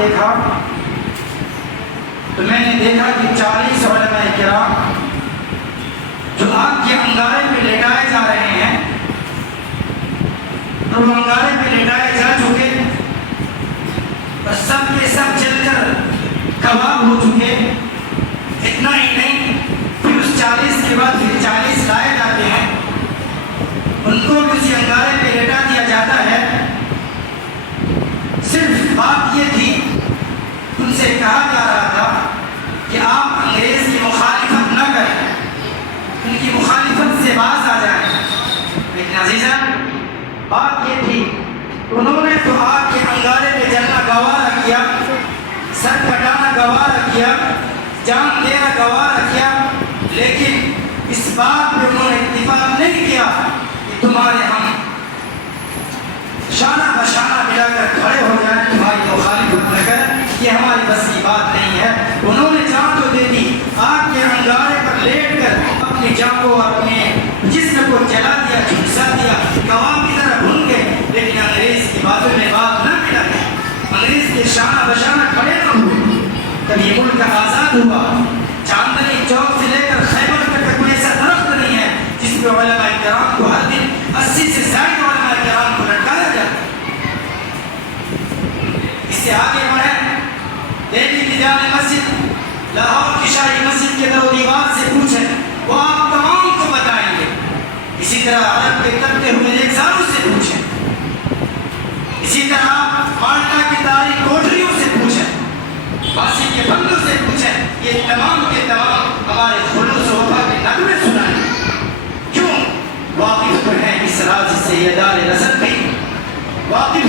دیکھا تو میں نے دیکھا کہ 40 علماء کرام جو آگ کے انگارے پہ لٹائے جا رہے ہیں، اور وہ انگارے پہ لٹائے جا چکے اور سب کے سب جل کر کباب ہو چکے۔ اتنا ہی نہیں، پھر اس 40 کے بعد پھر 40 لائے جاتے ہیں، ان کو بھی اسی انگارے پہ لٹا دیا جاتا ہے۔ صرف بات یہ تھی، ان سے کہا جا رہا تھا کہ آپ انگریز کی مخالفت نہ کریں، ان کی مخالفت سے باز آ جائیں۔ لیکن عزیزہ بات یہ تھی، انہوں نے تو آگ کے انگارے پہ جلنا گوارا کیا، سر کٹانا گوارا کیا، جان دینا گوارا کیا، لیکن اس بات پہ انہوں نے اتفاق نہیں کیا کہ تمہارے ہم شانہ بشانہ ملا کر کھڑے ہو جائیں، تمہاری مخالفت نہ کریں، یہ ہماری بس کی بات نہیں ہے۔ انہوں نے جان تو دے دی، آگ کے انگارے پر لیٹ کر اپنی جان کو، اپنے جسم کو جلا دیا، جھلسا دیا، کباب کی طرح بھون گئے، لیکن انگریز کی باتوں میں بات نہ ملائی، انگریز کے شانہ بشانہ کھڑے نہ ہوئے۔ جب یہ ملک آزاد ہوا، چاندنی چوک سے لے کر خیبر تک کوئی ایسا درخت نہیں ہے جس پہ علماء کرام کو ہر دن 80 سے زائد علماء کرام کو لٹکایا جاتا۔ اس سے آگے بڑھیں، دہلی کی جامع مسجد، لاہور کی شاہی مسجد کے در و دیوار سے پوچھیں، وہ آپ تمام کو بتائیں گے۔ اسی طرح عرب کے تبتے ہوئے نیزاروں سے پوچھیں، اسی طرح مالٹا کی تاریخ کوٹریوں سے پوچھیں، باسی کے بندوں سے پوچھیں، یہ تمام کے تمام ہمارے خلوص و وفا کے نغمے سنائیں۔ کیوں؟ واقف تو ہیں اس راز سے یہ دار رسل بھی، واقف